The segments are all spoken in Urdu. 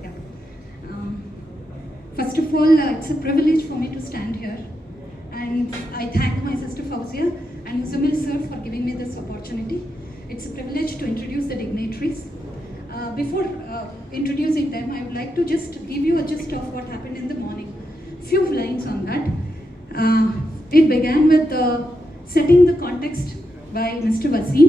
Yeah. First of all, it's a privilege for me to stand here, and I thank my sister Fauzia and Muzammil sir for giving me this opportunity. It's a privilege to introduce the dignitaries. Before introducing them, I would like to just give you a gist of what happened in the morning. Few lines on that. It began with setting the context by Mr. Wasim,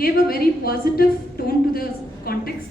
gave a very positive tone to the context,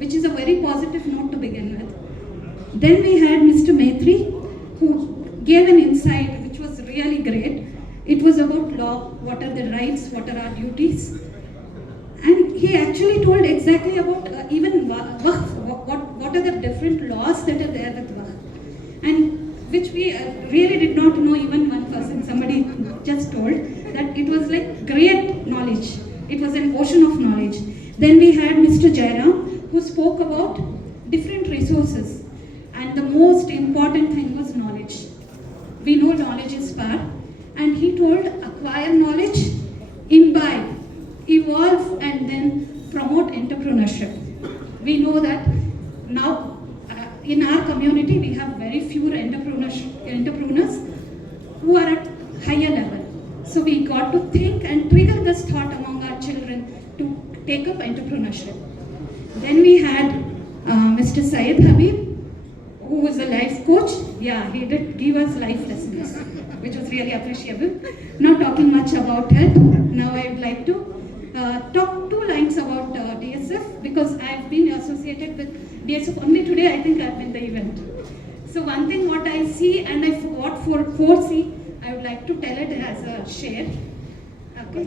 which is a very positive note to begin with. Then we had Mr. Maitri, who gave an insight which was really great. It was about law, what are the rights, what are our duties, and he actually told exactly about even waqf, what are the different laws that are there with waqf, and which we really did not know. Even one person, somebody just told that it was like great knowledge. It was an ocean of knowledge. Then we had Mr. Jairam, who spoke about different resources, and the most important thing was knowledge. We know knowledge is power, and he told acquire knowledge, imbibe, evolve, and then promote entrepreneurship. We know that now in our community we have very few entrepreneurs who are at higher level. So we got to think and trigger this thought among our children to take up entrepreneurship. Then we had Mr. Syed Habib, who was a life coach. Yeah, he did give us life lessons, which was really appreciable. Not talking much about it. Now I would like to talk 2 lines about DSF, because I've been associated with DSF only today. I think I've been the event. So one thing what I see and I forgot for 4C, I would like to tell it as a share. Okay.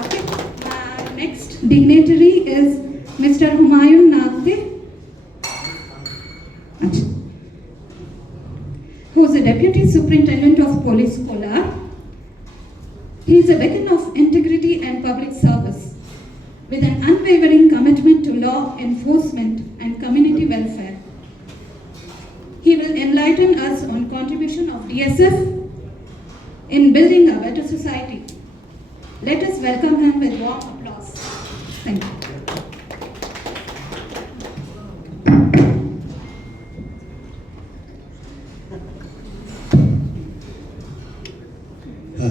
Okay. Next dignitary is Mr. Humayun Nagte, who is the Deputy Superintendent of Police Kolar. He is a beacon of integrity and public service, with an unwavering commitment to law enforcement and community welfare. He will enlighten us on contribution of DSF in building a better society. Let us welcome him with warm applause. Thank you.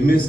MSc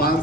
5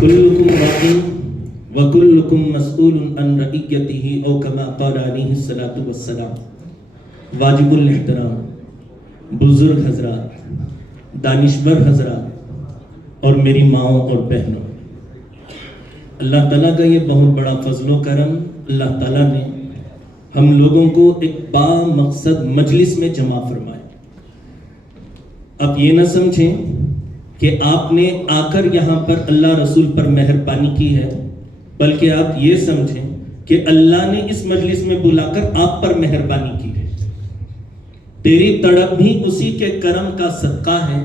كلكم راع وكلكم مسؤول عن رعيته او كما قال عليه الصلاة والسلام. واجب الاحترام بزرگ حضرات، دانشور حضرات اور میری ماؤں اور بہنوں، اللہ تعالیٰ کا یہ بہت بڑا فضل و کرم، اللہ تعالیٰ نے ہم لوگوں کو ایک با مقصد مجلس میں جمع فرمایا. اب یہ نہ سمجھیں کہ آپ نے آ کر یہاں پر اللہ رسول پر مہربانی کی ہے، بلکہ آپ یہ سمجھیں کہ اللہ نے اس مجلس میں بلا کر آپ پر مہربانی کی ہے. تیری تڑپ بھی اسی کے کرم کا صدقہ ہے.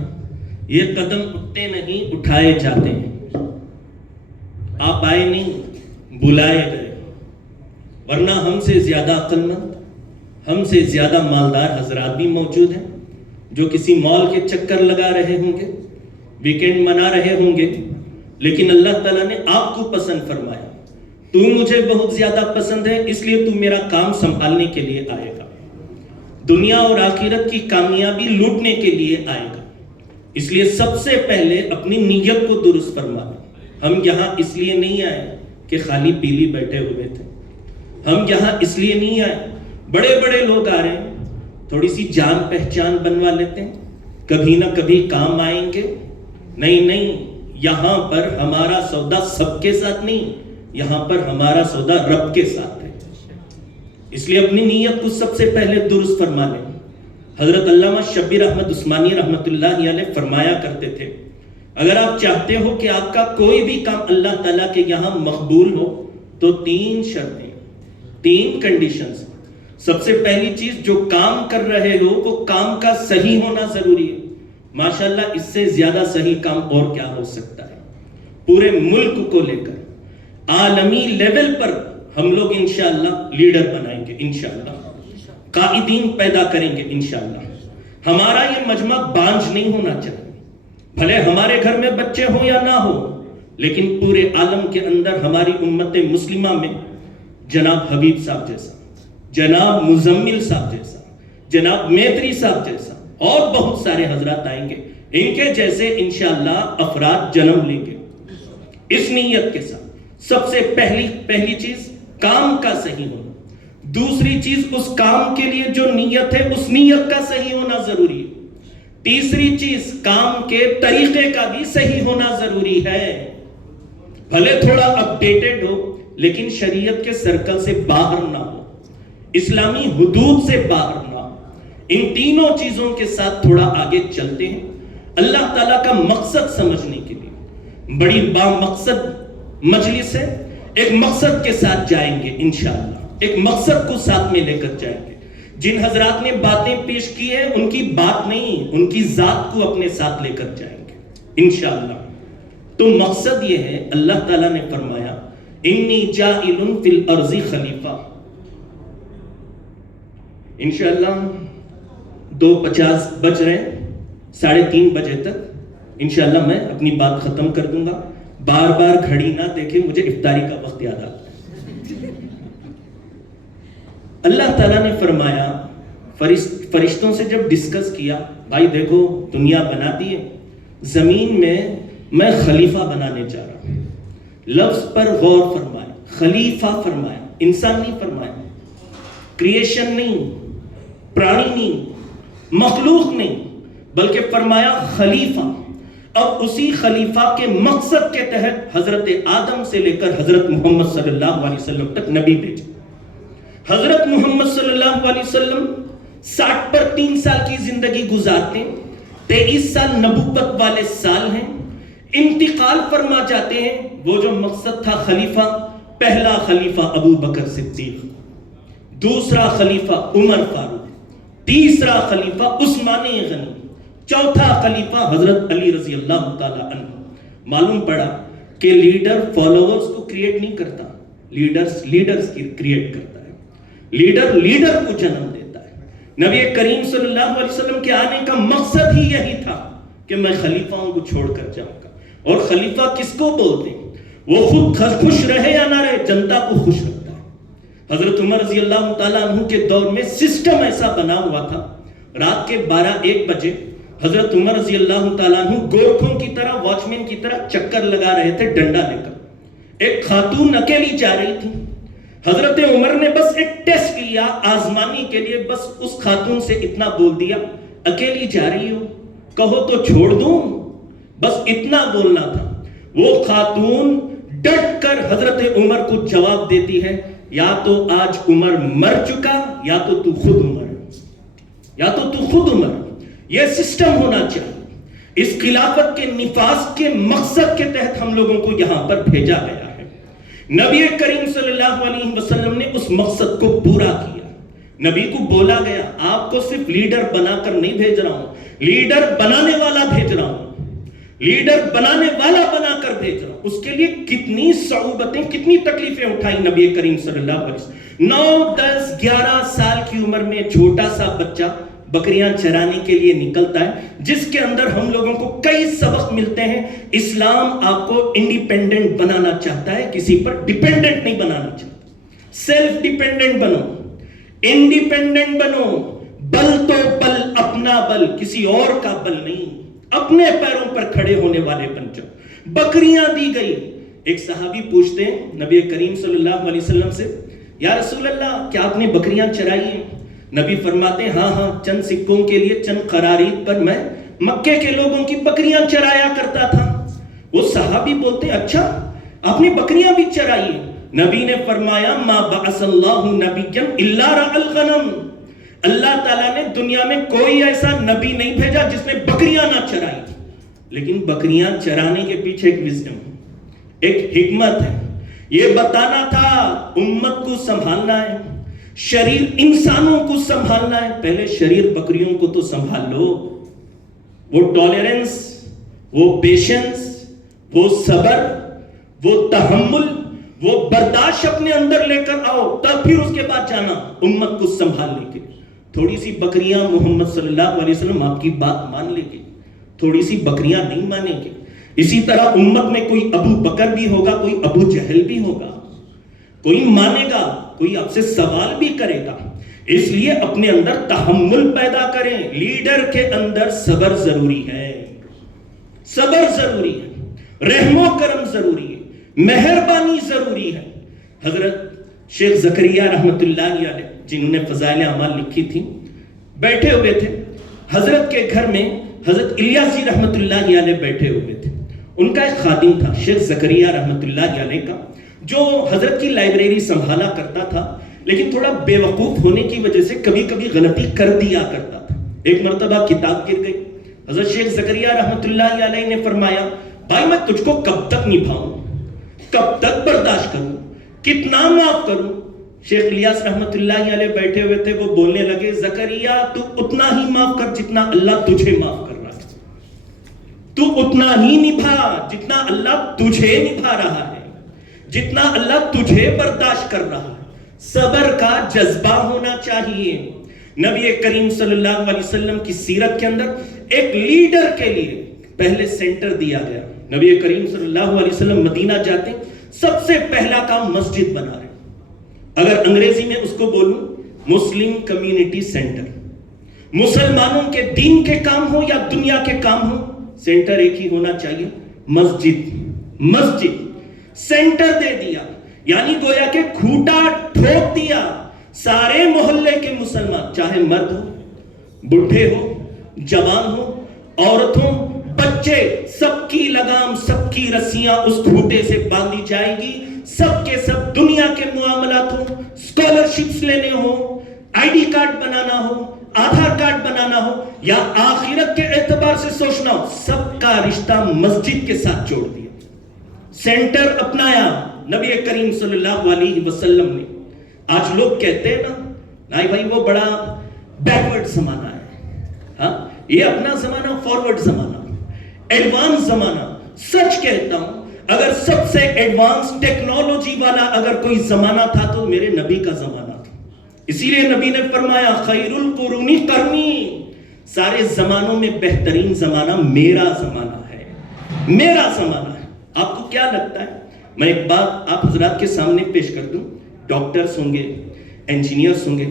یہ قدم اٹھتے نہیں اٹھائے جاتے ہیں. آپ آئے نہیں، بلائے گئے. ورنہ ہم سے زیادہ عقل مند، ہم سے زیادہ مالدار حضرات بھی موجود ہیں جو کسی مال کے چکر لگا رہے ہوں گے، ویکینڈ منا رہے ہوں گے، لیکن اللہ تعالیٰ نے آپ کو پسند فرمایا. تو مجھے بہت زیادہ پسند ہے، اس لیے تو میرا کام سنبھالنے کے لیے آئے گا. دنیا اور آخرت کی کامیابی لوٹنے کے لیے آئے گا. اس لیے سب سے پہلے اپنی نیت کو درست فرمانا. ہم یہاں اس لیے نہیں آئے کہ خالی پیلی بیٹھے ہوئے تھے. ہم یہاں اس لیے نہیں آئے، بڑے بڑے لوگ آ رہے ہیں، تھوڑی سی جان پہچان بنوا لیتے ہیں، کبھی نہ کبھی کام آئیں گے. نہیں، یہاں پر ہمارا سودا سب کے ساتھ نہیں، یہاں پر ہمارا سودا رب کے ساتھ ہے. اس لیے اپنی نیت کو سب سے پہلے درست فرما لیں. حضرت علامہ شبیر احمد عثمانی رحمۃ اللہ علیہ فرمایا کرتے تھے، اگر آپ چاہتے ہو کہ آپ کا کوئی بھی کام اللہ تعالیٰ کے یہاں مقبول ہو تو 3 شرطیں، 3 کنڈیشنز. سب سے پہلی چیز، جو کام کر رہے ہو وہ کام کا صحیح ہونا ضروری ہے. ماشاءاللہ اس سے زیادہ صحیح کام اور کیا ہو سکتا ہے. پورے ملک کو لے کر عالمی لیول پر ہم لوگ انشاءاللہ لیڈر بنائیں گے، انشاءاللہ قائدین پیدا کریں گے انشاءاللہ. ہمارا یہ مجمع بانجھ نہیں ہونا چاہیے. بھلے ہمارے گھر میں بچے ہوں یا نہ ہو، لیکن پورے عالم کے اندر ہماری امت مسلمہ میں جناب حبیب صاحب جیسا، جناب مزمل صاحب جیسا، جناب میتری صاحب جیسا اور بہت سارے حضرات آئیں گے. ان کے جیسے انشاءاللہ افراد جنم لیں گے. اس نیت کے ساتھ سب سے پہلی چیز کام کا صحیح ہونا. دوسری چیز، اس کام کے لیے جو نیت ہے اس نیت کا صحیح ہونا ضروری ہے. تیسری چیز، کام کے طریقے کا بھی صحیح ہونا ضروری ہے. بھلے تھوڑا اپڈیٹڈ ہو لیکن شریعت کے سرکل سے باہر نہ ہو، اسلامی حدود سے باہر نہ ہو. ان تینوں چیزوں کے ساتھ تھوڑا آگے چلتے ہیں. اللہ تعالیٰ کا مقصد سمجھنے کے لیے بڑی با مقصد مجلس ہے. ایک مقصد کے ساتھ جائیں گے انشاءاللہ، ایک مقصد کو ساتھ میں لے کر جائیں گے. جن حضرات نے باتیں پیش کی ہیں ان کی بات نہیں، ان کی ذات کو اپنے ساتھ لے کر جائیں گے انشاءاللہ. تو مقصد یہ ہے، اللہ تعالیٰ نے فرمایا انی جاعل فی الارض خلیفہ. انشاءاللہ 2:50 بج رہے ہیں، 3:30 بجے تک انشاءاللہ میں اپنی بات ختم کر دوں گا. بار بار گھڑی نہ دیکھیں، مجھے افطاری کا وقت یاد آتا ہے. اللہ تعالیٰ نے فرمایا، فرشتوں سے جب ڈسکس کیا، بھائی دیکھو دنیا بنا دی ہے، زمین میں خلیفہ بنانے جا رہا ہوں. لفظ پر غور فرمایا، خلیفہ فرمایا، انسان نہیں فرمایا، کریشن نہیں، پرانی نہیں، مخلوق نہیں، بلکہ فرمایا خلیفہ. اب اسی خلیفہ کے مقصد کے تحت حضرت آدم سے لے کر حضرت محمد صلی اللہ علیہ وسلم تک نبی بھیجے. حضرت محمد صلی اللہ علیہ وسلم 60 پر 3 سال کی زندگی گزارتے ہیں. 23 سال نبوت والے سال ہیں. انتقال فرما جاتے ہیں. وہ جو مقصد تھا خلیفہ، پہلا خلیفہ ابو بکر صدیق، دوسرا خلیفہ عمر فاروق، تیسرا خلیفہ عثمان غنی، چوتھا خلیفہ حضرت علی رضی اللہ تعالی عنہ. معلوم پڑا کہ لیڈر فالوورز کو کریٹ نہیں کرتا، لیڈرز کی کریٹ کرتا ہے. لیڈر کو جنم دیتا ہے. نبی کریم صلی اللہ علیہ وسلم کے آنے کا مقصد ہی یہی تھا کہ میں خلیفاؤں کو چھوڑ کر جاؤں گا. اور خلیفہ کس کو بولتے ہیں؟ وہ خود خوش رہے یا نہ رہے، جنتا کو خوش رکھتا ہے. حضرت عمر رضی اللہ تعالیٰ عنہ کے دور میں سسٹم ایسا بنا ہوا تھا، رات کے 12-1 بجے حضرت عمر رضی اللہ تعالیٰ عنہ گورکھوں کی طرح، واچمین کی طرح چکر لگا رہے تھے ڈنڈا لے کر. ایک خاتون اکیلی جا رہی تھی. حضرت عمر نے بس ایک ٹیسٹ لیا آزمانی کے لیے، بس اس خاتون سے اتنا بول دیا، اکیلی جا رہی ہو، کہو تو چھوڑ دوں، بس اتنا بولنا تھا. وہ خاتون ڈٹ کر حضرت عمر کو جواب دیتی ہے، یا تو آج عمر مر چکا یا تو تو خود عمر، یا تو تو خود عمر. یہ سسٹم ہونا چاہیے. اس خلافت کے نفاذ کے مقصد کے تحت ہم لوگوں کو یہاں پر بھیجا گیا ہے. نبی کریم صلی اللہ علیہ وسلم نے اس مقصد کو پورا کیا. نبی کو بولا گیا آپ کو صرف لیڈر بنا کر نہیں بھیج رہا ہوں، لیڈر بنانے والا بھیج رہا ہوں، لیڈر بنانے والا بنا کر بھیج رہا ہوں. اس کے لیے کتنی صعوبتیں، کتنی تکلیفیں اٹھائی نبی کریم صلی اللہ علیہ وسلم. 9 10 11 سال کی عمر میں چھوٹا سا بچہ بکریاں چرانے کے لیے نکلتا ہے، جس کے اندر ہم لوگوں کو کئی سبق ملتے ہیں. اسلام آپ کو انڈیپینڈنٹ بنانا چاہتا ہے، کسی پر ڈیپینڈنٹ نہیں بنانا چاہتا. سیلف ڈیپینڈنٹ بنو، انڈیپینڈنٹ بنو. بل تو بل اپنا بل، کسی اور کا بل نہیں، اپنے پیروں پر کھڑے ہونے والے بن جاؤ. بکریاں دی گئی. ایک صحابی پوچھتے ہیں نبی کریم صلی اللہ علیہ وسلم سے، یا رسول اللہ کیا آپ نے بکریاں چرائی ہیں؟ نبی فرماتے ہیں ہاں ہاں، چند سکوں کے لیے، چند قرارید پر میں مکے کے لوگوں کی بکریاں چرایا کرتا تھا. وہ صحابی بولتے ہیں اچھا آپ نے بکریاں بھی چرائی ہیں؟ نبی نے فرمایا ما بعث اللہ نبیا الا رعى الغنم. اللہ تعالیٰ نے دنیا میں کوئی ایسا نبی نہیں بھیجا جس نے بکریاں نہ چرائی. لیکن بکریاں چرانے کے پیچھے ایک وزڈم، ایک حکمت ہے. یہ بتانا تھا امت کو سنبھالنا ہے، شریر انسانوں کو سنبھالنا ہے. پہلے شریر بکریوں کو تو سنبھال لو. وہ ٹالرنس، وہ پیشنس، وہ صبر، وہ تحمل، وہ برداشت اپنے اندر لے کر آؤ، تب پھر اس کے بعد جانا امت کو سنبھالنے کے. تھوڑی سی بکریاں محمد صلی اللہ علیہ وسلم آپ کی بات مان لے گی، تھوڑی سی بکریاں نہیں مانیں گے. اسی طرح امت میں کوئی ابو بکر بھی ہوگا، کوئی ابو جہل بھی ہوگا، کوئی مانے گا، کوئی آپ سے سوال بھی کرے گا. اس لیے اپنے اندر تحمل پیدا کریں. لیڈر کے اندر صبر ضروری ہے، صبر ضروری ہے، رحم و کرم ضروری ہے، مہربانی ضروری ہے. حضرت شیخ زکریا رحمت اللہ علیہ جنہوں نے فضائل اعمال لکھی تھی، بیٹھے ہوئے تھے حضرت کے گھر میں. حضرت الیاس جی رحمت اللہ علیہ بیٹھے ہوئے تھے. ان کا ایک خادم تھا شیخ زکریا رحمت اللہ علیہ کا، جو حضرت کی لائبریری سنبھالا کرتا تھا، لیکن تھوڑا بے وقوف ہونے کی وجہ سے کبھی کبھی غلطی کر دیا کرتا تھا. ایک مرتبہ کتاب گر گئی. حضرت شیخ زکریا رحمت اللہ علیہ نے فرمایا بھائی میں تجھ کو کب تک نبھاؤں، کب تک برداشت کروں، کتنا معاف کروں. شیخ الیاس رحمت اللہ علیہ بیٹھے ہوئے تھے. وہ بولنے لگے زکریا تو اتنا ہی معاف کر جتنا اللہ تجھے معاف کر رہا ہے، تو اتنا ہی نبھا جتنا اللہ تجھے نبھا رہا ہے، جتنا اللہ تجھے برداشت کر رہا ہے. صبر کا جذبہ ہونا چاہیے. نبی کریم صلی اللہ علیہ وسلم کی سیرت کے اندر ایک لیڈر کے لیے پہلے سینٹر دیا گیا. نبی کریم صلی اللہ علیہ وسلم مدینہ جاتے سب سے پہلا کام مسجد بنا رہے. اگر انگریزی میں اس کو بولوں مسلم کمیونٹی سینٹر. مسلمانوں کے دین کے کام ہو یا دنیا کے کام ہو، سینٹر ایک ہی ہونا چاہیے، مسجد. مسجد سینٹر دے دیا، یعنی گویا کہ کھوٹا ٹھوک دیا. سارے محلے کے مسلمان، چاہے مرد ہو، بڈھے ہو، جوان ہو، عورت ہو، بچے، سب کی لگام، سب کی رسیاں اس کھوٹے سے باندھی جائے گی. سب کے سب دنیا کے معاملات ہو، اسکالرشپس لینے ہو، آئی ڈی کارڈ بنانا ہو، آدھار کارڈ بنانا ہو، یا آخرت کے اعتبار سے سوچنا ہو، سب کا رشتہ مسجد کے ساتھ جوڑ دیا. سینٹر اپنایا نبی کریم صلی اللہ علیہ وسلم نے. آج لوگ کہتے ہیں نا نہیں بھائی وہ بڑا بیکورڈ زمانہ ہے، ہاں یہ اپنا زمانہ فارورڈ زمانہ، ایڈوانس زمانہ. سچ کہتا ہوں اگر سب سے ایڈوانس ٹیکنالوجی والا اگر کوئی زمانہ تھا تو میرے نبی کا زمانہ تھا. اسی لیے نبی نے فرمایا خیر القرون قرنی، سارے زمانوں میں بہترین زمانہ میرا زمانہ ہے، میرا زمانہ ہے. آپ کو کیا لگتا ہے؟ میں ایک بات آپ حضرات کے سامنے پیش کر دوں. ڈاکٹرز ہوں گے، انجینئرز ہوں گے،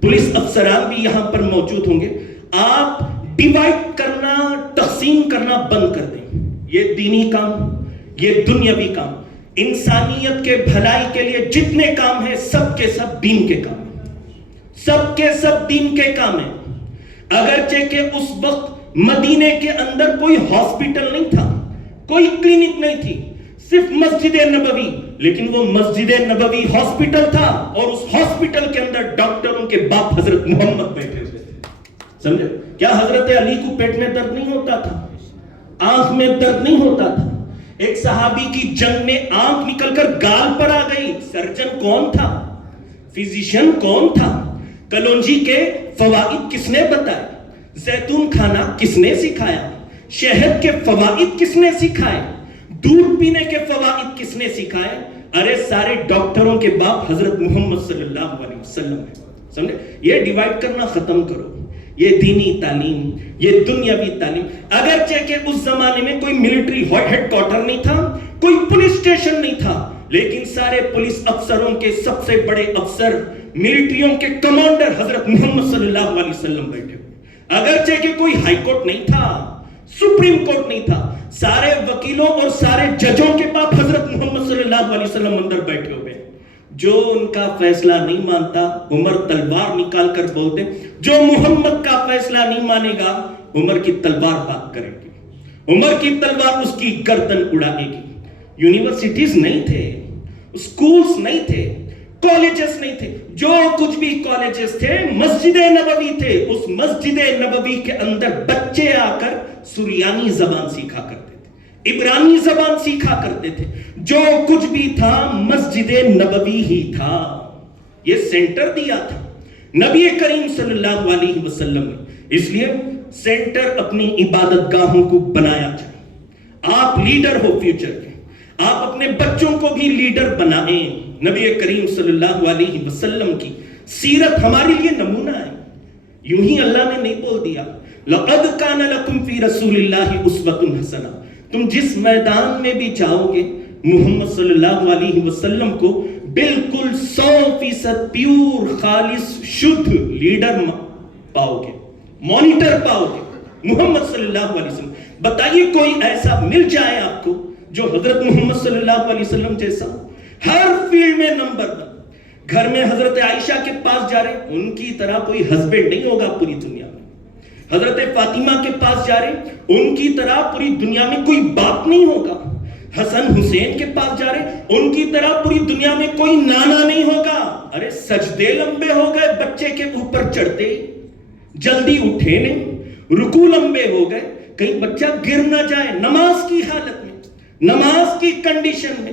پولیس افسران بھی یہاں پر موجود ہوں گے. آپ ڈیوائڈ کرنا، تقسیم کرنا بند کر دیں. یہ دینی کام، یہ دنیاوی کام، انسانیت کے بھلائی کے لیے جتنے کام ہیں سب کے سب دین کے کام ہیں، سب کے سب دین کے کام ہیں. اگرچہ کہ اس وقت مدینے کے اندر کوئی ہاسپٹل نہیں تھا، کوئی کلینک نہیں تھی، صرف مسجد نبوی، لیکن وہ مسجد نبوی ہاسپٹل تھا اور اس ہاسپٹل کے اندر ڈاکٹروں کے باپ حضرت محمد بیٹھے ہوئے تھے. سمجھے؟ کیا حضرت علی کو پیٹ میں درد نہیں ہوتا تھا؟ آنکھ میں درد نہیں ہوتا تھا؟ ایک صحابی کی جنگ میں آنکھ نکل کر گال پر آ گئی، سرجن کون تھا؟ فزیشین کون تھا؟ کلونجی کے فوائد کس نے بتائے؟ زیتون کھانا کس نے سکھایا؟ شہد کے فوائد کس نے سکھائے؟ دودھ پینے کے فوائد کس نے سکھائے؟ ارے سارے ڈاکٹروں کے باپ حضرت محمد صلی اللہ علیہ وسلم ہے. سمجھے؟ یہ ڈیوائیڈ کرنا ختم کرو. یہ دینی تعلیم، یہ دنیاوی تعلیم. اگرچہ کہ اس زمانے میں کوئی ملٹری ہیڈ کوارٹر نہیں تھا، کوئی پولیس اسٹیشن نہیں تھا، لیکن سارے پولیس افسروں کے سب سے بڑے افسر، ملٹریوں کے کمانڈر حضرت محمد صلی اللہ علیہ وسلم بیٹھے. اگرچہ کہ کوئی ہائی کورٹ نہیں تھا، سپریم کورٹ نہیں تھا، سارے وکیلوں اور سارے ججوں کے باپ حضرت محمد صلی اللہ علیہ وسلم اندر بیٹھے ہوئے. جو ان کا فیصلہ نہیں مانتا عمر تلوار نکال کر بولتے، جو محمد کا فیصلہ نہیں مانے گا عمر کی تلوار بات کرے گی، عمر کی تلوار اس کی گردن اڑائے گی. یونیورسٹیز نہیں تھے، اسکولز نہیں تھے، کالجز نہیں تھے. جو کچھ بھی کالجز تھے مسجد نبوی تھے. اس مسجد نبوی کے اندر بچے آ کر سریانی زبان سیکھا کرتے تھے، عبرانی زبان سیکھا کرتے تھے. جو کچھ بھی تھا مسجد نبوی ہی تھا. یہ سینٹر دیا تھا نبی کریم صلی اللہ علیہ وسلم نے. اس لیے سینٹر اپنی عبادت گاہوں کو بنایا جائے. آپ لیڈر ہو فیوچر کے، آپ اپنے بچوں کو بھی لیڈر بنائیں. نبی کریم صلی اللہ علیہ وسلم کی سیرت ہمارے لیے نمونہ ہے. یوں ہی اللہ نے نہیں بول دیا لَقَدْ كَانَ لَكُمْ فِي رَسُولِ اللَّهِ أُسْوَةٌ حَسَنَةٌ. تم جس میدان میں بھی جاؤ گے محمد صلی اللہ علیہ وسلم کو بالکل 100% پیور خالص شدھ لیڈر پاؤ گے، مانیٹر پاؤ گے. محمد صلی اللہ علیہ وسلم. بتائیے کوئی ایسا مل جائے آپ کو جو حضرت محمد صلی اللہ علیہ وسلم جیسا ہر فیلڈ میں نمبر 1. گھر میں حضرت عائشہ کے پاس جا رہے، ان کی طرح کوئی ہسبینڈ نہیں ہوگا پوری دنیا میں. حضرت فاطمہ کے پاس جا رہے، ان کی طرح پوری دنیا میں کوئی باپ نہیں ہوگا. حسن حسین کے پاس جا رہے، ان کی طرح پوری دنیا میں کوئی نانا نہیں ہوگا. ارے سجدے لمبے ہو گئے بچے کے اوپر چڑھتے، جلدی اٹھے نہیں، رکوع لمبے ہو گئے، کہیں بچہ گر نہ جائے. نماز کی حالت میں، نماز کی کنڈیشن میں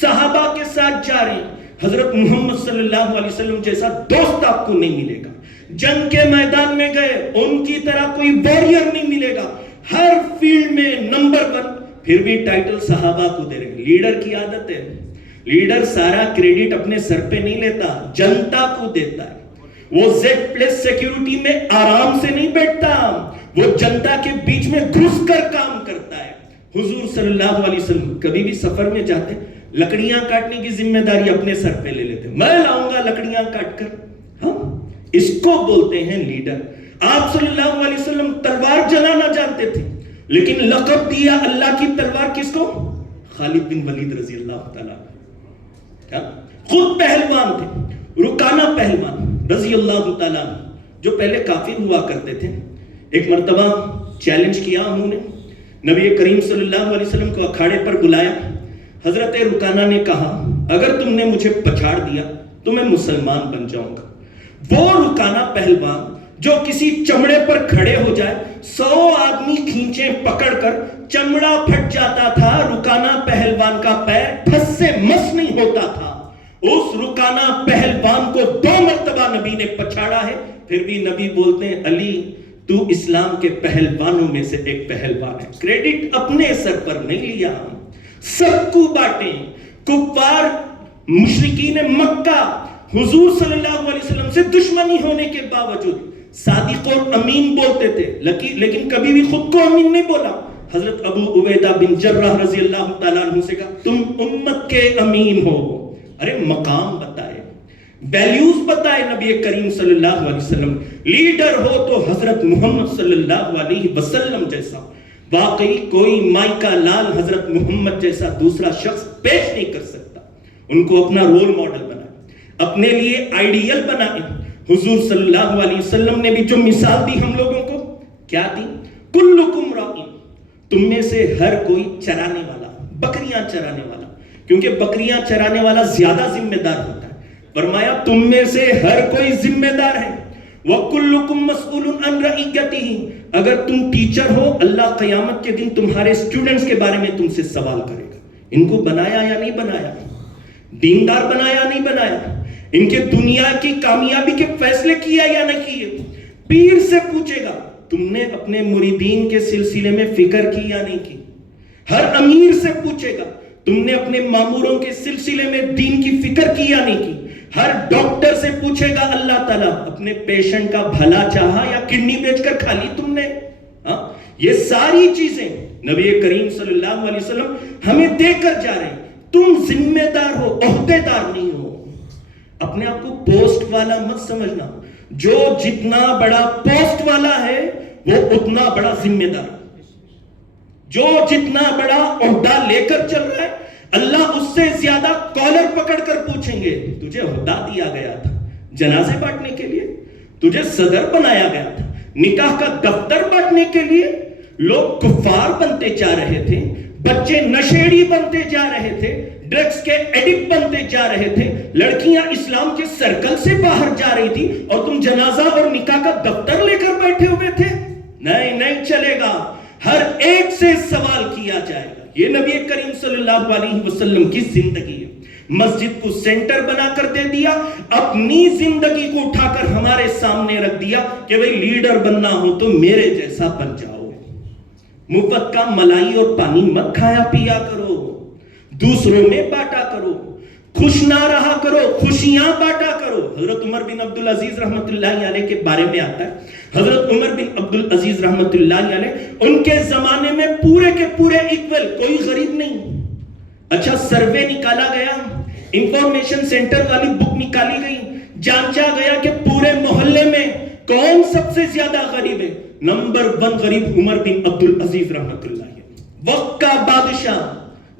صحابہ کے ساتھ جا رہے ہیں. حضرت محمد صلی اللہ علیہ وسلم جیسا دوست آپ کو نہیں ملے گا. جنگ کے میدان میں گئے، ان کی طرح کوئی واریر نہیں ملے گا. ہر فیلڈ میں نمبر 1. پھر بھی ٹائٹل صحابہ کو دے رہے. لیڈر کی عادت ہے، لیڈر سارا کریڈٹ اپنے سر پہ نہیں لیتا، جنتا کو دیتا ہے. وہ زیڈ پلس سیکیورٹی میں آرام سے نہیں بیٹھتا، وہ جنتا کے بیچ میں گھس کر کام کرتا ہے. حضور صلی اللہ علیہ وسلم کبھی بھی سفر میں جاتے، لکڑیاں کاٹنے کی ذمہ داری اپنے سر پہ لے لیتے. میں لاؤں گا لکڑیاں کاٹ کر. ہاں، اس کو بولتے ہیں لیڈر. آپ صلی اللہ علیہ وسلم تلوار چلانا جانتے تھے، لیکن لقب دیا اللہ کی تلوار کس کو؟ خالد بن ولید رضی اللہ تعالیٰ. خود پہلوان تھے، رکانہ پہلوان رضی اللہ تعالیٰ، جو پہلے کافر ہوا کرتے تھے. ایک مرتبہ چیلنج کیا انہوں نے، نبی کریم صلی اللہ علیہ وسلم کو اکھاڑے پر بلایا. حضرت رکانہ نے کہا اگر تم نے مجھے پچھاڑ دیا تو میں مسلمان بن جاؤں گا. وہ رکانہ پہلوان جو کسی چمڑے پر کھڑے ہو جائے، 100 آدمی کھینچے پکڑ کر چمڑا پھٹ جاتا تھا، رکانہ پہلوان کا پیر پھس سے مس نہیں ہوتا تھا. اس رکانہ پہلوان کو 2 مرتبہ نبی نے پچھاڑا ہے. پھر بھی نبی بولتے ہیں علی تو اسلام کے پہلوانوں میں سے ایک پہلوان ہے. کریڈٹ اپنے سر پر نہیں لیا، سب کو بانٹیں. کفار مشرکین مکہ حضور صلی اللہ علیہ وسلم سے دشمنی ہونے کے باوجود صادق اور امین بولتے تھے، لیکن کبھی بھی خود کو امین نہیں بولا. حضرت ابو عبیدہ بن جرح رضی اللہ تعالیٰ عنہ سے کہا تم امت کے امین ہو. ارے مقام بتائے، ویلیوز بتائے نبی کریم صلی اللہ علیہ وسلم. لیڈر ہو تو حضرت محمد صلی اللہ علیہ وسلم جیسا. واقعی کوئی مائکا لال حضرت محمد جیسا دوسرا شخص پیش نہیں کر سکتا. ان کو اپنا رول ماڈل بنائے, اپنے لیے آئیڈیل بنائے. حضور صلی اللہ علیہ وسلم نے بھی جو مثال دی ہم لوگوں کو, کیا دی؟ کلکم راعٍ, تم میں سے ہر کوئی چرانے والا, بکریاں چرانے والا, کیونکہ بکریاں چرانے والا زیادہ ذمہ دار ہوتا ہے. فرمایا تم میں سے ہر کوئی ذمہ دار ہے. وَكُلُّكُمْ مَسْئُولٌ عَنْ رَعِيَّتِهِ, اگر تم ٹیچر ہو, اللہ قیامت کے دن تمہارے اسٹوڈنٹس کے بارے میں تم سے سوال کرے گا. ان کو بنایا یا نہیں بنایا, دیندار بنایا یا نہیں بنایا, ان کے دنیا کی کامیابی کے فیصلے کیا یا نہیں کیے. پیر سے پوچھے گا تم نے اپنے مریدین کے سلسلے میں فکر کی یا نہیں کی. ہر امیر سے پوچھے گا تم نے اپنے ماموروں کے سلسلے میں دین کی فکر کی یا نہیں کی. ہر ڈاکٹر سے پوچھے گا اللہ تعالیٰ اپنے پیشنٹ کا بھلا چاہا یا کڈنی بیچ کر کھا لی تم نے. یہ ساری چیزیں نبی کریم صلی اللہ علیہ وسلم ہمیں دے کر جا رہے ہیں. تم ذمہ دار ہو, عہدے دار نہیں ہو. اپنے آپ کو پوسٹ والا مت سمجھنا. جو جتنا بڑا پوسٹ والا ہے وہ اتنا بڑا ذمہ دار. جو جتنا بڑا عہدہ لے کر چل رہا ہے اللہ اس سے زیادہ کالر پکڑ کر پوچھیں گے تجھے عہدہ دیا گیا تھا جنازے بانٹنے کے لیے, تجھے صدر بنایا گیا تھا نکاح کا دفتر بانٹنے کے لیے. لوگ کفار بنتے جا رہے تھے, بچے نشیڑی بنتے جا رہے تھے, ڈرگز کے ایڈکٹ بنتے جا رہے تھے, لڑکیاں اسلام کے سرکل سے باہر جا رہی تھی, اور تم جنازہ اور نکاح کا دفتر لے کر بیٹھے ہوئے تھے. نہیں چلے گا, ہر ایک سے سوال کیا جائے گا. یہ نبی کریم صلی اللہ علیہ وسلم کی زندگی ہے. مسجد کو سینٹر بنا کر دے دیا, اپنی زندگی کو اٹھا کر ہمارے سامنے رکھ دیا کہ بھئی لیڈر بننا ہو تو میرے جیسا بن جاؤ. مفت کا ملائی اور پانی مت کھایا پیا کرو, دوسروں میں بانٹا کرو, خوش نہ رہا کرو, خوشیاں بانٹا کرو. حضرت عمر بن عبدالعزیز رحمت اللہ علیہ کے بارے میں آتا ہے, حضرت عمر بن عبدالعزیز رحمت اللہ علیہ, ان کے زمانے میں پورے کے پورے ایکول, کوئی غریب نہیں. اچھا سروے نکالا گیا, انفارمیشن سینٹر والی بک نکالی گئی, جانچا گیا کہ پورے محلے میں کون سب سے زیادہ غریب ہے. نمبر 1 غریب عمر بن عبدالعزیز رحمت اللہ علیہ. وقت کا بادشاہ,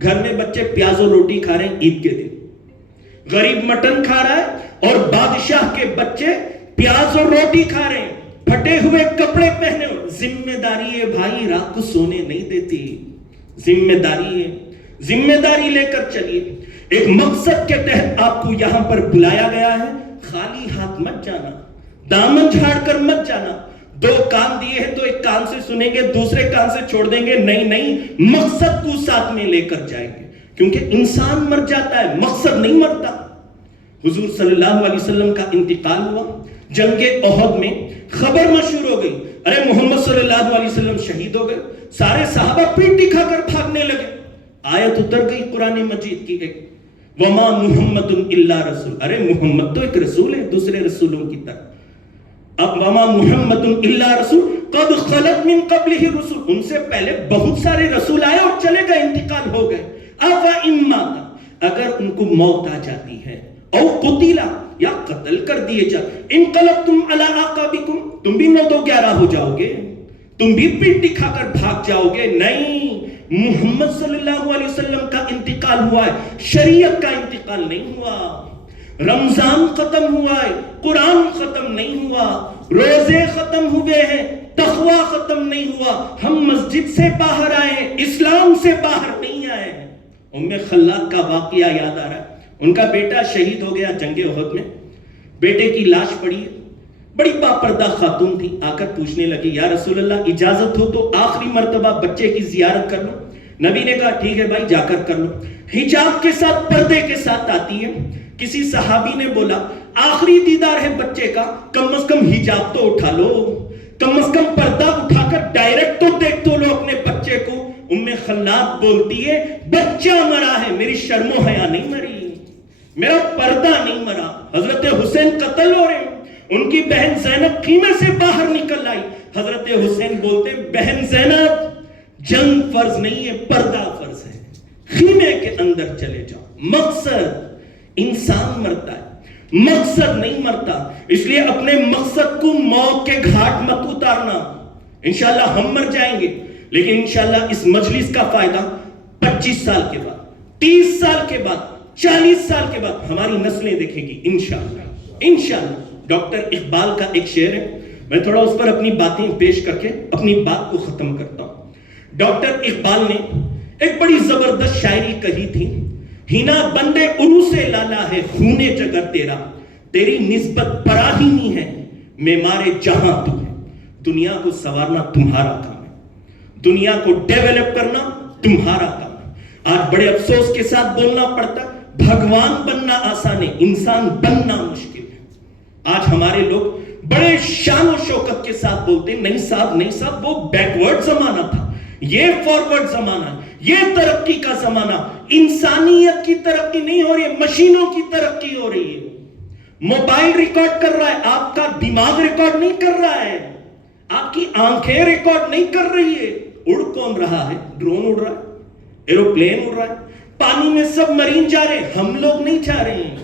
گھر میں بچے پیاز اور روٹی کھا رہے ہیں عید کے دن, غریب مٹن کھا رہا ہے اور بادشاہ کے بچے پیاز اور روٹی کھا رہے ہیں, پھٹے ہوئے کپڑے پہنے ہوئے. ذمہ داری ہے بھائی, رات کو سونے نہیں دیتی. ذمہ داری ہے, ذمہ داری لے کر چلیے. ایک مقصد کے تحت آپ کو یہاں پر بلایا گیا ہے. خالی ہاتھ مت جانا, دامن جھاڑ کر مت جانا. 2 کان دیے ہیں تو ایک کان سے سنیں گے, دوسرے کان سے چھوڑ دیں گے. نہیں, مقصد کو ساتھ میں لے کر جائیں گے, کیونکہ انسان مر جاتا ہے, مقصد نہیں مرتا. حضور صلی اللہ علیہ وسلم کا انتقال ہوا, جنگ احد میں خبر مشہور ہو گئی, ارے محمد صلی اللہ علیہ وسلم شہید ہو گئے. سارے صحابہ پیٹ دکھا کر بھاگنے لگے. آیت اتر گئی قرآن مجید کی ایک, وما محمد الا رسول, ارے محمد تو ایک رسول ہے دوسرے رسولوں کی طرح. اب وما محمد الا رسول قد خلت من قبلہ رسول, ان سے پہلے بہت سارے رسول آئے اور چلے گئے, انتقال ہو گئے. افا اماتا, اگر ان کو موت آ جاتی ہے, او قتلا یا قتل کر دیے جا, انقلبتم علی اعقابکم, تم بھی 9-11 ہو جاؤ گے, تم بھی پیٹ دکھا کر بھاگ جاؤ گے. نہیں, محمد صلی اللہ علیہ وسلم کا انتقال ہوا ہے, شریعت کا انتقال نہیں ہوا. رمضان ختم ہوا ہے, قرآن ختم نہیں ہوا, روزے ختم ہوئے ہیں, تقوی ختم نہیں ہوا. ہم مسجد سے باہر آئے ہیں, اسلام سے باہر نہیں آئے ہیں. ام خلاق کا واقعہ یاد آ رہا ہے, ان کا بیٹا شہید ہو گیا جنگ احد میں. بیٹے کی لاش پڑی ہے, بڑی باپردہ خاتون تھی, آ کر پوچھنے لگی یا رسول اللہ اجازت ہو تو آخری مرتبہ بچے کی زیارت کر لو. نبی نے کہا ٹھیک ہے بھائی جا کر کر لو. حجاب کے ساتھ, پردے کے ساتھ آتی ہے. کسی صحابی نے بولا آخری دیدار ہے بچے کا, کم از کم حجاب تو اٹھا لو, کم از کم پردہ اٹھا کر ڈائریکٹ تو دیکھ تو لو اپنے بچے کو. ام خلاق بولتی ہے بچہ مرا ہے, میری شرم و حیا نہیں مری, میرا پردہ نہیں مرا. حضرت حسین قتل ہو رہے ہیں, ان کی بہن زینب خیمے سے باہر نکل آئی. حضرت حسین بولتے بہن زینب جنگ فرض نہیں ہے, پردہ فرض ہے, خیمے کے اندر چلے جاؤ. مقصد انسان مرتا ہے, مقصد نہیں مرتا، اس لیے اپنے مقصد کو موت کے گھاٹ مت اتارنا. انشاءاللہ ہم مر جائیں گے لیکن انشاءاللہ اس مجلس کا فائدہ 25 سال کے بعد، 30 سال کے بعد، 40 سال کے بعد ہماری نسلیں دیکھیں گی انشاءاللہ. ڈاکٹر اقبال کا ایک شعر ہے، میں تھوڑا اس پر اپنی باتیں پیش کر کے اپنی بات کو ختم کرتا ہوں. ڈاکٹر اقبال نے ایک بڑی زبردست شاعری کہی تھی. ہینا بندے عروس لالا ہے خونے جگر تیرا، تیری نسبت براہیمی ہے معمار جہاں تو ہے. دنیا کو سنوارنا تمہارا کام ہے، دنیا کو ڈیولپ کرنا تمہارا کام ہے. آج بڑے افسوس کے ساتھ بولنا پڑتا ہے، بھگوان بننا آسان ہے، انسان بننا مشکل ہے. آج ہمارے لوگ بڑے شان و شوکت کے ساتھ بولتے ہیں نہیں صاحب وہ بیکورڈ زمانہ تھا، یہ فارورڈ زمانہ ہے، یہ ترقی کا زمانہ. انسانیت کی ترقی نہیں ہو رہی ہے، مشینوں کی ترقی ہو رہی ہے. موبائل ریکارڈ کر رہا ہے، آپ کا دماغ ریکارڈ نہیں کر رہا ہے، آپ کی آنکھیں ریکارڈ نہیں کر رہی ہے. اڑ کون رہا ہے؟ ڈرون اڑ رہا ہے، ایروپلین اڑ رہا ہے، پانی میں سب مرین جا رہے ہیں، ہم لوگ نہیں جا رہے ہیں.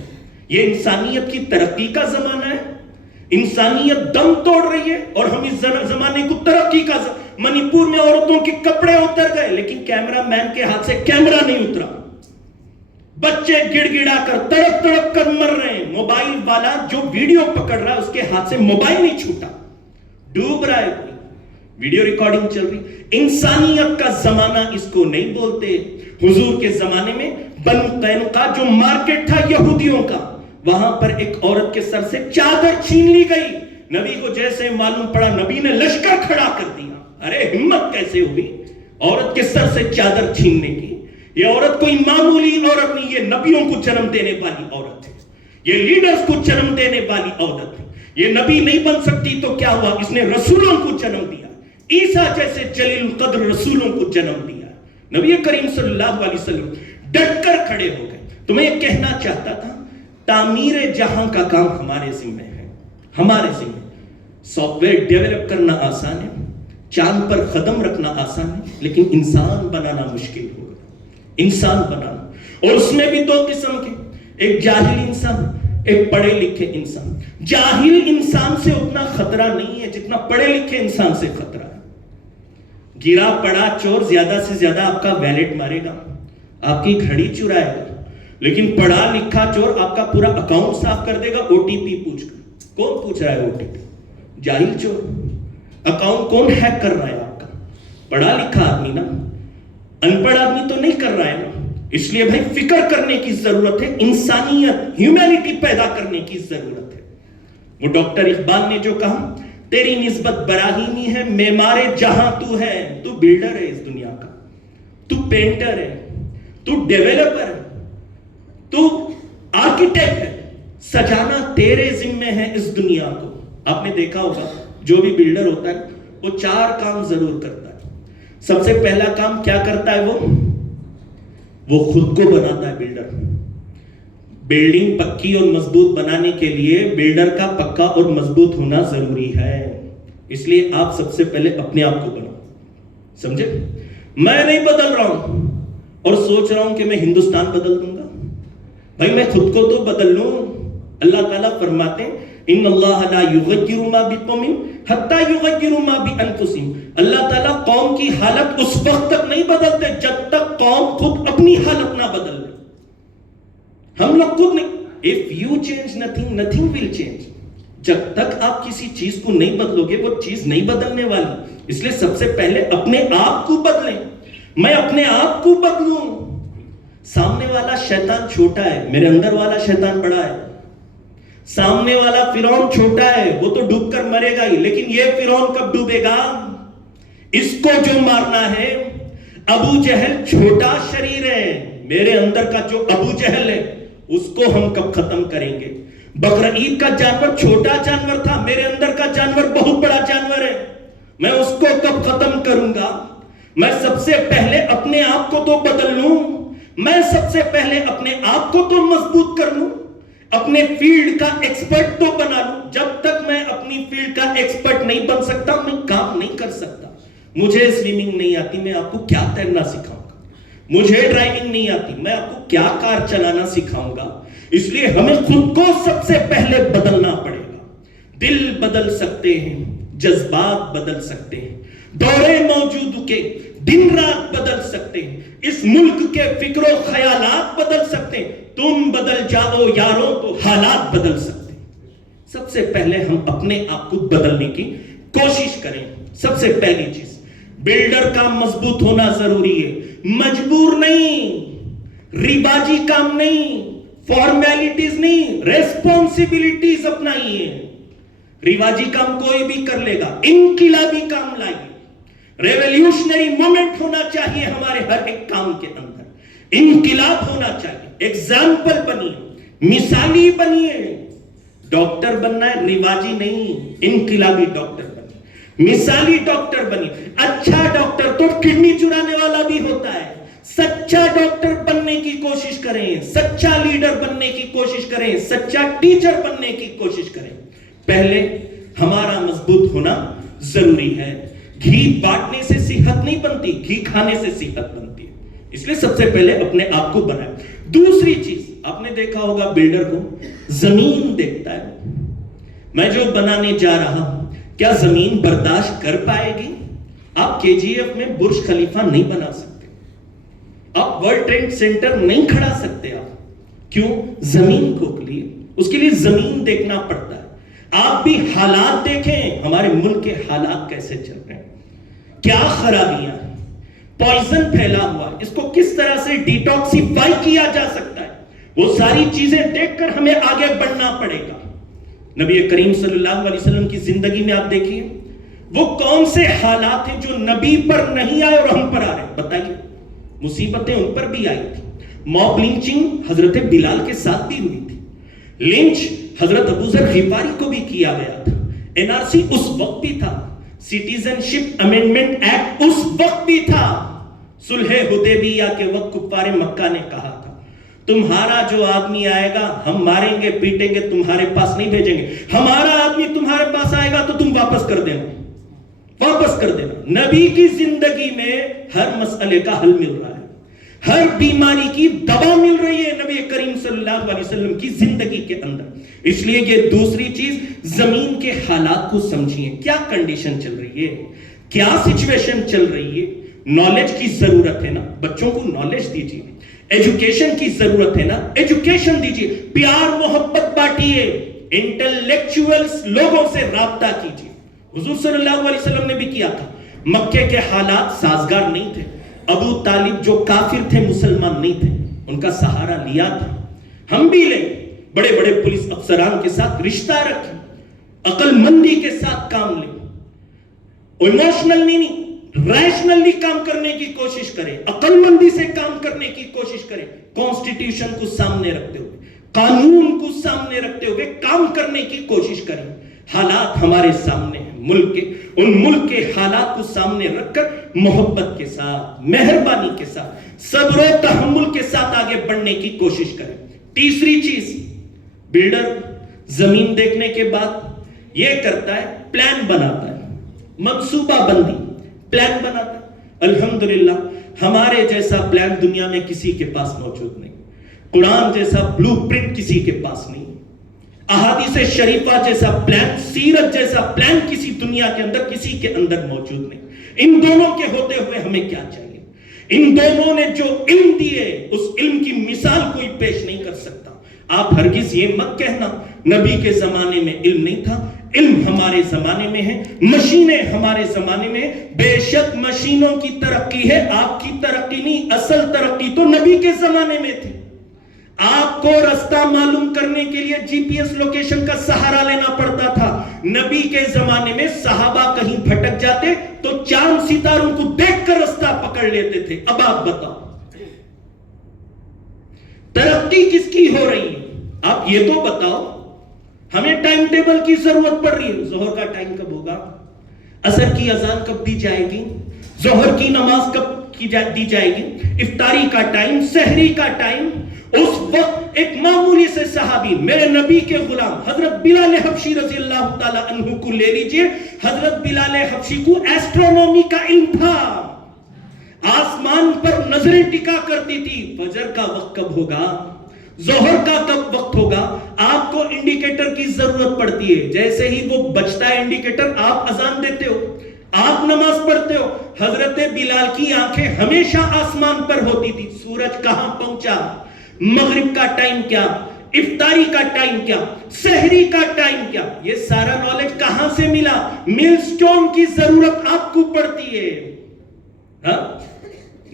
یہ انسانیت کی ترقی کا زمانہ ہے. انسانیت دم توڑ رہی ہے اور ہم اس زمانے کو ترقی کا منی پور میں عورتوں کے کپڑے اتر گئے لیکن کیمرہ مین کے ہاتھ سے کیمرہ نہیں اترا. بچے گڑ گڑا کر تڑپ کر مر رہے ہیں. موبائل والا جو ویڈیو پکڑ رہا ہے اس کے ہاتھ سے موبائل نہیں چھوٹا، ڈوب رہا ہے، ویڈیو ریکارڈنگ چل رہی. انسانیت کا زمانہ اس کو نہیں بولتے. حضور کے زمانے میں بنو قینقاع جو مارکیٹ تھا یہودیوں کا، وہاں پر ایک عورت کے سر سے چادر چھین لی گئی. نبی کو جیسے معلوم پڑا نبی نے لشکر کھڑا کر دیا. ارے ہمت کیسے ہوئی عورت کے سر سے چادر چھیننے کی؟ یہ عورت کوئی معمولی عورت نہیں، یہ نبیوں کو جنم دینے والی عورت ہے، یہ لیڈرز کو جنم دینے والی عورت ہے. یہ نبی نہیں بن سکتی تو کیا ہوا؟ اس نے رسولوں کو جنم دیا، عیسیٰ جیسے جلیل القدر رسولوں کو جنم دیا. نبی کریم صلی اللہ علیہ وسلم ڈٹ کر کھڑے ہو گئے. تو میں یہ کہنا چاہتا تھا تعمیر جہاں کا کام ہمارے ذمہ ہے، ہمارے ذمہ. سافٹ ویئر ڈیولپ کرنا آسان ہے، چاند پر قدم رکھنا آسان ہے، لیکن انسان بنانا مشکل ہوگا. انسان بنانا، اور اس میں بھی دو قسم کے، ایک جاہل انسان، ایک پڑھے لکھے انسان. جاہل انسان سے اتنا خطرہ نہیں ہے جتنا پڑھے لکھے انسان سے خطرہ ہے. گرا پڑا چور زیادہ سے زیادہ آپ کا ویلٹ مارے گا، آپ کی گھڑی چرائے گا، لیکن پڑھا لکھا چور آپ کا پورا اکاؤنٹ صاف کر دے گا او ٹی پی پوچھ کر. کون پوچھ رہا ہے او ٹی پی؟ جاہل چور. اکاؤنٹ کون ہیک کر رہا ہے آپ کا؟ پڑھا لکھا آدمی نا، ان پڑھ آدمی تو نہیں کر رہا ہے نا. اس لیے بھائی فکر کرنے کی ضرورت ہے، انسانیت ہیومینٹی پیدا کرنے کی ضرورت ہے. وہ ڈاکٹر اقبال نے جو کہا تیری نسبت براہیمی ہے معمار جہاں تو ہے. تو بلڈر ہے اس دنیا کا، تو پینٹر ہے، تو ڈیولپر ہے، تو آرکیٹیکٹ ہے. سجانا تیرے ذمہ ہے اس دنیا کو. آپ نے دیکھا ہوگا جو بھی بلڈر ہوتا ہے وہ 4 کام ضرور کرتا ہے. سب سے پہلا کام کیا کرتا ہے؟ وہ خود کو بناتا ہے. بلڈر بلڈنگ پکی اور مضبوط بنانے کے لیے بلڈر کا پکا اور مضبوط ہونا ضروری ہے. اس لیے آپ سب سے پہلے اپنے آپ کو بناؤ. سمجھے؟ میں نہیں بدل رہا ہوں اور سوچ رہا ہوں کہ میں ہندوستان بدل دوں گا. بھائی میں خود کو تو بدل لوں. اللہ تعالیٰ فرماتے ہیں ان اللہ لا یغیر ما بقوم حتی یغیروا ما بانفسہم. اللہ تعالیٰ قوم کی حالت اس وقت تک نہیں بدلتے جب تک قوم خود اپنی حالت نہ بدل لے. ہم لوگ خود نہیں. if you change nothing, nothing will change. جب تک آپ کسی چیز کو نہیں بدلو گے وہ چیز نہیں بدلنے والی. اس لیے سب سے پہلے اپنے آپ کو بدلیں. میں اپنے آپ کو بدلوں. سامنے والا شیطان چھوٹا ہے، میرے اندر والا شیطان بڑا ہے. سامنے والا فرعون چھوٹا ہے، وہ تو ڈوب کر مرے گا ہی، لیکن یہ فرعون کب ڈوبے گا؟ اس کو جو مارنا ہے. ابو جہل چھوٹا شریر ہے، میرے اندر کا جو ابو جہل ہے اس کو ہم کب ختم کریں گے؟ بقر عید کا جانور چھوٹا جانور تھا، میرے اندر کا جانور بہت بڑا جانور ہے. میں اس کو کب ختم کروں گا؟ میں سب سے پہلے اپنے آپ کو تو بدل لوں. میں سب سے پہلے اپنے آپ کو تو مضبوط کر لوں، اپنے فیلڈ کا ایکسپرٹ تو بنا لوں. جب تک میں اپنی فیلڈ کا ایکسپرٹ نہیں بن سکتا میں کام نہیں کر سکتا. مجھے سوئمنگ نہیں آتی، میں آپ کو کیا تیرنا سکھاؤں گا؟ مجھے ڈرائیونگ نہیں آتی، میں آپ کو کیا کار چلانا سکھاؤں گا؟ اس لیے ہمیں خود کو سب سے پہلے بدلنا پڑے گا. دل بدل سکتے ہیں، جذبات بدل سکتے ہیں، دورے موجود کے دن رات بدل سکتے ہیں، اس ملک کے فکر و خیالات بدل سکتے ہیں. تم بدل جاؤ یاروں تو حالات بدل سکتے ہیں. سب سے پہلے ہم اپنے آپ کو بدلنے کی کوشش کریں. سب سے پہلی چیز، بلڈر کا مضبوط ہونا ضروری ہے. مجبور نہیں، رواجی کام نہیں، فارمیلٹیز نہیں، ریسپانسبلٹیز اپنائیے. رواجی کام کوئی بھی کر لے گا، انقلابی کام لائیے. ریولیوشنری مومنٹ ہونا چاہیے ہمارے ہر ایک کام کے اندر. انقلاب ہونا چاہیے. ایگزامپل بنیے، مثالی بنیے. ڈاکٹر بننا ہے رواجی نہیں، انقلابی ڈاکٹر بنیے، مثالی ڈاکٹر بنیے. اچھا ڈاکٹر تو کڈنی چرانے والا بھی ہوتا ہے. سچا ڈاکٹر بننے کی کوشش کریں، سچا لیڈر بننے کی کوشش کریں، سچا ٹیچر بننے کی کوشش کریں. پہلے ہمارا مضبوط ہونا ضروری ہے. گھی بانٹنے سے صحت نہیں بنتی، گھی کھانے سے صحت بنتی ہے. اس لیے سب سے پہلے اپنے آپ کو بنائیں. دوسری چیز، آپ نے دیکھا ہوگا بلڈر کو زمین دیکھتا ہے. میں جو بنانے جا رہا ہوں کیا زمین برداشت کر پائے گی؟ آپ کے جی ایف میں برج خلیفہ نہیں بنا سکتے، آپ ورلڈ ٹریڈ سینٹر نہیں کھڑا سکتے. آپ کیوں؟ زمین کو لیے، اس کے لیے زمین دیکھنا پڑتا ہے. آپ بھی حالات دیکھیں، ہمارے ملک کے حالات کیسے چل رہے ہیں، کیا خرابیاں ہیں، پوائزن پھیلا ہوا ہے، اس کو کس طرح سے ڈیٹاکسیفائی کیا جا سکتا ہے. وہ ساری چیزیں دیکھ کر ہمیں آگے بڑھنا پڑے گا. نبی کریم صلی اللہ علیہ وسلم کی زندگی میں آپ دیکھیے وہ کون سے حالات ہیں جو نبی پر نہیں آئے اور ہم پر آ رہے ہیں. بتائیے، مصیبتیں ان پر بھی آئی تھی. موب لنچنگ حضرت بلال کے ساتھ بھی ہوئی تھی. لنچ حضرت ابو ذر غفاری کو بھی کیا گیا تھا. این آر سی اس وقت بھی تھا، سٹیزن شپ امینڈمنٹ ایکٹ اس وقت بھی تھا. صلح حدیبیہ کے وقت کفار مکہ نے کہا تھا تمہارا جو آدمی آئے گا ہم ماریں گے پیٹیں گے، تمہارے پاس نہیں بھیجیں گے. ہمارا آدمی تمہارے پاس آئے گا تو تم واپس کر دینا، واپس کر دینا. نبی کی زندگی میں ہر مسئلے کا حل مل رہا ہے، ہر بیماری کی دوا مل رہی ہے نبی کریم صلی اللہ علیہ وسلم کی زندگی کے اندر. اس لیے یہ دوسری چیز، زمین کے حالات کو سمجھیے. کیا کنڈیشن چل رہی ہے، کیا سچویشن چل رہی ہے. نالج کی ضرورت ہے نا، بچوں کو نالج دیجیے. ایجوکیشن کی ضرورت ہے نا، ایجوکیشن دیجیے. پیار محبت بانٹیے، انٹلیکچوئلز لوگوں سے رابطہ کیجیے. حضور صلی اللہ علیہ وسلم نے بھی کیا تھا. مکے کے حالات سازگار نہیں تھے. ابو طالب جو کافر تھے، مسلمان نہیں تھے، ان کا سہارا لیا تھا. ہم بھی لیں، بڑے بڑے پولیس افسران کے ساتھ رشتہ رکھیں، عقل مندی کے ساتھ کام لیں. ایموشنل نہیں، ریشنلی کام کرنے کی کوشش کریں، عقل مندی سے کام کرنے کی کوشش کریں. کانسٹیٹیوشن کو سامنے رکھتے ہوئے، قانون کو سامنے رکھتے ہوئے کام کرنے کی کوشش کریں. حالات ہمارے سامنے ہیں ملک کے، ان ملک کے حالات کو سامنے رکھ کر محبت کے ساتھ، مہربانی کے ساتھ، صبر و تحمل کے ساتھ آگے بڑھنے کی کوشش کریں. تیسری چیز، بلڈر زمین دیکھنے کے بعد یہ کرتا ہے، پلان بناتا ہے، منصوبہ بندی، پلان بناتا ہے. الحمدللہ ہمارے جیسا پلان دنیا میں کسی کے پاس موجود نہیں. قرآن جیسا بلو پرنٹ کسی کے پاس نہیں. احادیث شریفہ جیسا پلان، سیرت جیسا پلان کسی دنیا کے اندر کسی کے اندر موجود نہیں. ان دونوں کے ہوتے ہوئے ہمیں کیا چاہیے؟ ان دونوں نے جو علم دیے اس علم کی مثال کوئی پیش نہیں کر سکتا. آپ ہرگز یہ مت کہنا نبی کے زمانے میں علم نہیں تھا. علم ہمارے زمانے میں ہے، مشینیں ہمارے زمانے میں. بے شک مشینوں کی ترقی ہے، آپ کی ترقی نہیں. اصل ترقی تو نبی کے زمانے میں تھی. آپ کو رستہ معلوم کرنے کے لیے جی پی ایس لوکیشن کا سہارا لینا پڑتا تھا. نبی کے زمانے میں صحابہ کہیں بھٹک جاتے تو چاند ستاروں کو دیکھ کر رستہ پکڑ لیتے تھے. اب آپ بتاؤ ترقی کس کی ہو رہی ہے؟ آپ یہ تو بتاؤ. ہمیں ٹائم ٹیبل کی ضرورت پڑ رہی ہے. ظہر کا ٹائم کب ہوگا، عصر کی اذان کب دی جائے گی، ظہر کی نماز کب دی جائے گی، افطاری کا ٹائم، سحری کا ٹائم. اس وقت ایک معمولی سے صحابی، میرے نبی کے غلام حضرت بلال حبشی رضی اللہ تعالی عنہ کو لے لیجئے. حضرت بلال حبشی کو ایسٹرونومی کا علم تھا، آسمان پر نظریں ٹکا کرتی تھی فجر کا وقت کب ہوگا, ظہر کا کب وقت ہوگا. آپ کو انڈیکیٹر کی ضرورت پڑتی ہے, جیسے ہی وہ بجتا ہے انڈیکیٹر آپ اذان دیتے ہو, آپ نماز پڑھتے ہو. حضرت بلال کی آنکھیں ہمیشہ آسمان پر ہوتی تھی, سورج کہاں پہنچا, مغرب کا ٹائم کیا, افطاری کا ٹائم کیا, سحری کا ٹائم کیا, یہ سارا نالج کہاں سے ملا. مل سٹون کی ضرورت آپ کو پڑتی ہے, ہاں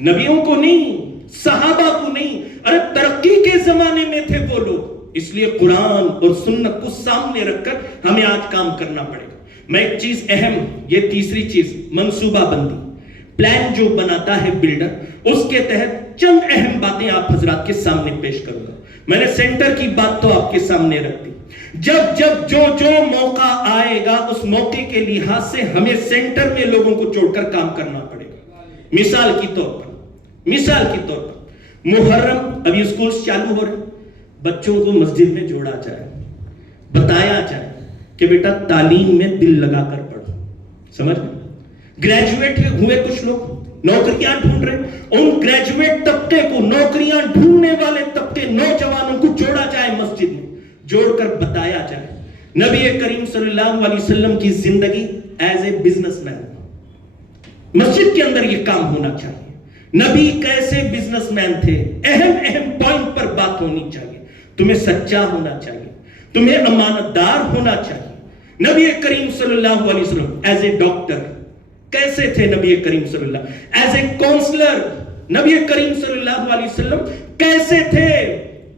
نبیوں کو نہیں, صحابہ کو نہیں. ارے ترقی کے زمانے میں تھے وہ لوگ, اس لیے قرآن اور سنت کو سامنے رکھ کر ہمیں آج کام کرنا پڑے گا. میں ایک چیز اہم, یہ تیسری چیز منصوبہ بندی, پلان جو بناتا ہے بلڈر, اس کے تحت چند اہم باتیں آپ حضرات کے سامنے پیش کروں گا. میں نے سینٹر کی بات تو آپ کے سامنے رکھ دی. جب جو موقع آئے گا اس موقع کے لحاظ سے ہمیں سینٹر میں لوگوں کو جوڑ کر کام کرنا پڑے گا. مثال کی طور پر محرم, ابھی اسکولز چالو ہو رہے, بچوں کو مسجد میں جوڑا جائے, بتایا جائے کہ بیٹا تعلیم میں دل لگا کر پڑھو. سمجھ گئے؟ گریجویٹ ہوئے کچھ لوگ نوکریاں ڈھونڈ رہے, ان گریجویٹ طبقے کو, نوکریاں ڈھونڈنے والے طبقے, نوجوانوں کو جوڑا جائے مسجد میں, جوڑ کر بتایا جائے نبی کریم صلی اللہ علیہ وسلم کی زندگی ایز اے بزنس مین. مسجد کے اندر یہ کام ہونا چاہیے. نبی کیسے بزنس مین تھے, اہم پوائنٹ پر بات ہونی چاہیے. تمہیں سچا ہونا چاہیے, تمہیں امانت دار ہونا چاہیے. نبی کریم صلی اللہ علیہ وسلم ایز اے ڈاکٹر کیسے تھے, نبی کریم صلی اللہ, ایز اے کونسلر نبی کریم صلی اللہ علیہ وسلم کیسے تھے,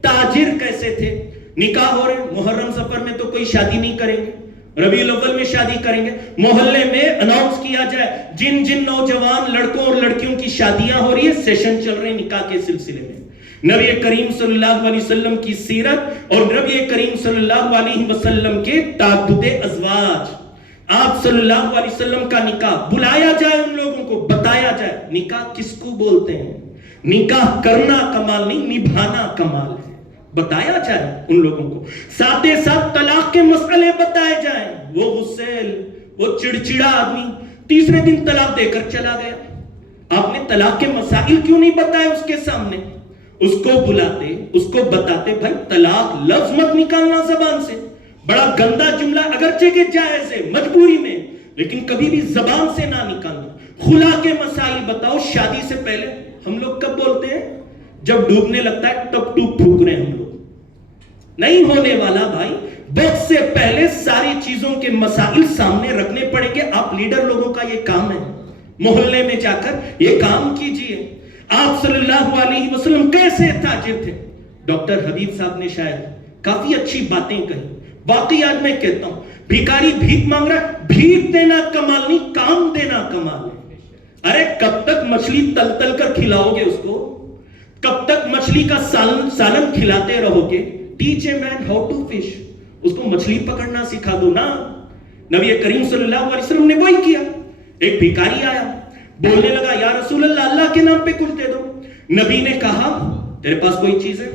تاجر کیسے تھے. نکاح ہو رہے, محرم سفر میں تو کوئی شادی نہیں کریں گے, ربیع الاول میں شادی کریں گے. محلے میں اناؤنس کیا جائے جن نوجوان لڑکوں اور لڑکیوں کی شادیاں ہو رہی ہے, سیشن چل رہے ہیں نکاح کے سلسلے میں. نبی کریم صلی اللہ علیہ وسلم کی سیرت اور نبی کریم صلی اللہ علیہ وسلم کے تعدد ازواج, آپ صلی اللہ علیہ وسلم کا نکاح بلایا جائے, ان لوگوں کو بتایا جائے نکاح کس کو بولتے ہیں. نکاح کرنا کمال نہیں, نبھانا کمال ہے. بتایا جائے ان لوگوں کو, ساتھ ساتھ طلاق کے مسئلے بتائے جائیں. وہ غسیل, وہ چڑچڑا آدمی تیسرے دن طلاق دے کر چلا گیا, آپ نے طلاق کے مسائل کیوں نہیں بتائے اس کے سامنے. اس کو بلاتے, اس کو بتاتے, بھائی طلاق لفظ مت نکالنا زبان سے, بڑا گندا جملہ اگرچہ کہ جائز ہے مجبوری میں, لیکن کبھی بھی زبان سے نہ نکالنا. خلا کے مسائل بتاؤ. شادی سے پہلے ہم لوگ کب بولتے ہیں, جب ڈوبنے لگتا ہے تب ٹوب پھونک رہے ہیں ہم لوگ. نہیں ہونے والا بھائی, وقت سے پہلے ساری چیزوں کے مسائل سامنے رکھنے پڑیں گے. آپ لیڈر لوگوں کا یہ کام ہے, محلے میں جا کر یہ کام کیجئے. آپ صلی اللہ علیہ وسلم کیسے تاجر تھے. ڈاکٹر حبیب صاحب نے شاید کافی اچھی باتیں کہی. باقی آج میں کہتا ہوں, بھیکاری بھیک مانگ رہا ہے, بھیک دینا کمال نہیں, کام دینا کمال ہے. ارے کب تک مچھلی تل تل کر کھلاؤ گے اس کو, کب تک مچھلی کا سالن کھلاتے رہو گے. Teach a man how to fish, اس کو مچھلی پکڑنا سکھا دو نا. نبی کریم صلی اللہ علیہ وسلم نے وہی کیا. ایک بھیکاری آیا, بولنے لگا یا رسول اللہ, اللہ کے نام پہ کچھ دے دو. نبی نے کہا تیرے پاس کوئی چیز ہے؟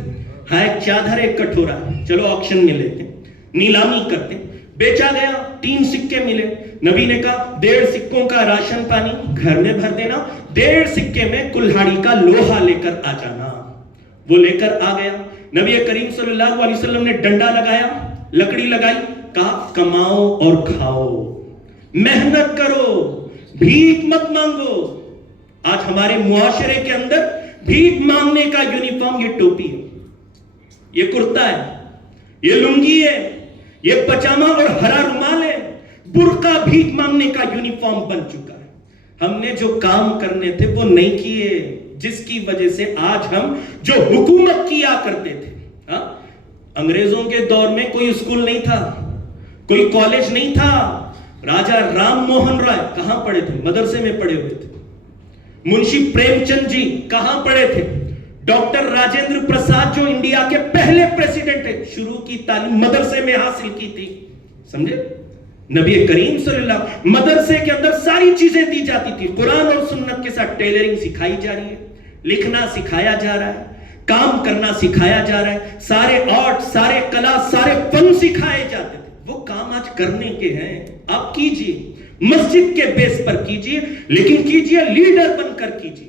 ہاں ایک چادر, ایک کٹورا, چلو آکشن میں لیتے, نیلامی کرتے. بیچا گیا, 3 سکے ملے. نبی نے کہا 1.5 سکوں کا راشن پانی گھر میں بھر دینا, 1.5 سکے میں کلہاڑی کا لوہا لے کر آ جانا. وہ لے کر آ گیا. نبی کریم صلی اللہ علیہ وسلم نے ڈنڈا لگایا, لکڑی لگائی, کہا کماؤ اور کھاؤ, محنت کرو, بھیک مت مانگو. آج ہمارے معاشرے کے اندر بھیک مانگنے کا یونیفارم یہ ٹوپی ہے, یہ کرتا ہے, یہ لنگی ہے, یہ پجامہ اور ہرا رومال ہے. برقع بھیک مانگنے کا یونیفارم بن چکا ہے. ہم نے جو کام کرنے تھے وہ نہیں کیے, جس کی وجہ سے آج ہم جو حکومت کیا کرتے تھے. انگریزوں کے دور میں کوئی اسکول نہیں تھا, کوئی کالج نہیں تھا. راجہ رام موہن رائے کہاں پڑھے تھے؟ مدرسے میں پڑھے ہوئے تھے. منشی پریم چند جی کہاں پڑھے تھے؟ ڈاکٹر راجندر پرساد جو انڈیا کے پہلے پریسیڈنٹ ہیں, شروع کی تعلیم مدرسے میں حاصل کی تھی. سمجھے؟ نبی کریم صلی اللہ, مدرسے کے اندر ساری چیزیں دی جاتی تھی. قرآن اور سنت کے ساتھ ٹیلرنگ سکھائی جا رہی ہے, لکھنا سکھایا جا رہا ہے, کام کرنا سکھایا جا رہا ہے, سارے آرٹ, سارے کلا, سارے فن سکھائے جاتے تھے. وہ کام آج کرنے کے ہیں. آپ کیجئے, مسجد کے بیس پر کیجئے, لیکن کیجئے لیڈر بن کر کیجئے.